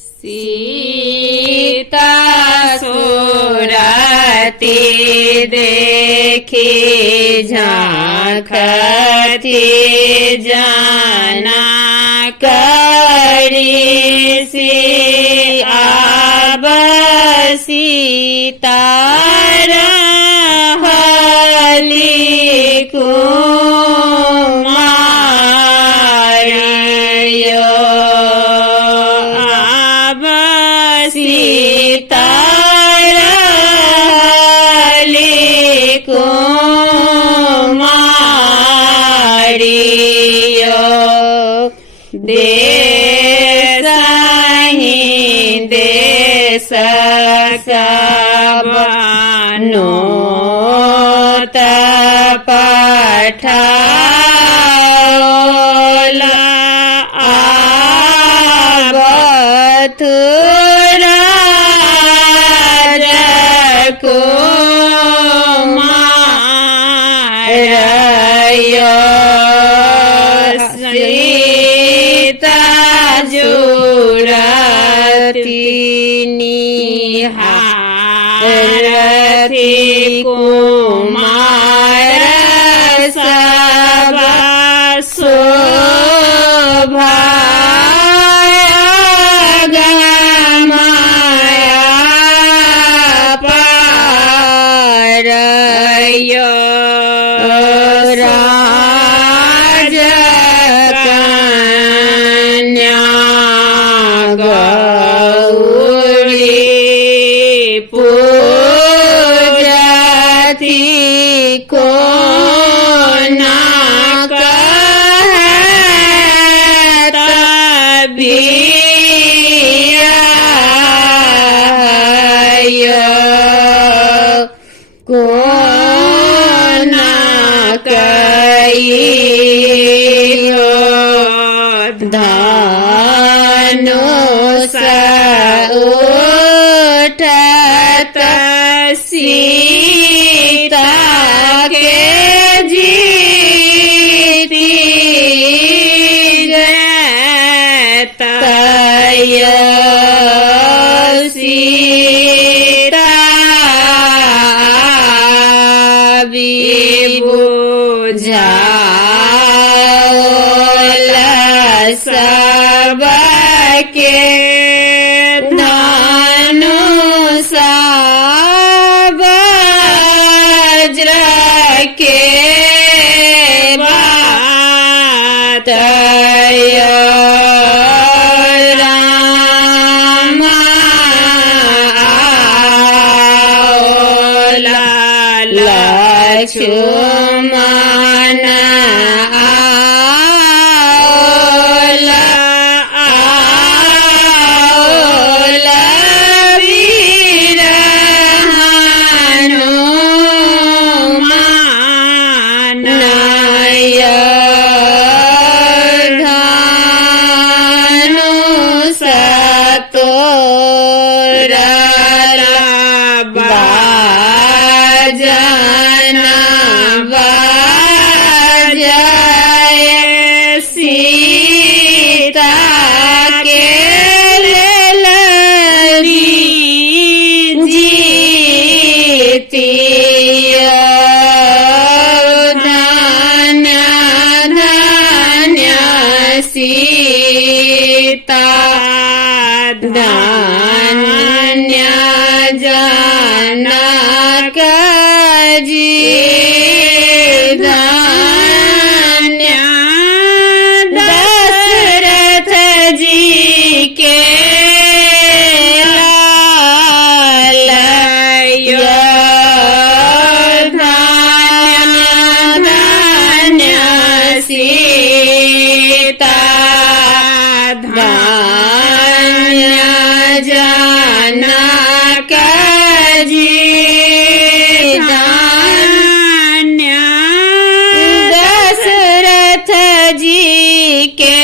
सीता सुरती देखी झांकती जाना करी सी आब सीता रहली कुमारियो आब सीता रहली कुमारियो देसहि देश सबनोत पठाओला राजकुमारयो सीता जुरती निहारती कुमार सब शोभा गमाया पारयो राजकन्या गौरी पूजती को ना कहत बियायो को ना कहियो धनुष उठत सीता के जीती तय सीता बुझाओल सबके धनुष वज्र के बात राम आओला लक्ष्मण आओला आओला वीर हनुमान धनुष तोरला बाजना बाजय सीता के लेलनी जीतिया धन्य धन्य सीता धन्य जनक जी धन्य दशरथ जी के लालयो धन्य धन्य सीता धन्य जनक जी धन्य दशरथ जी के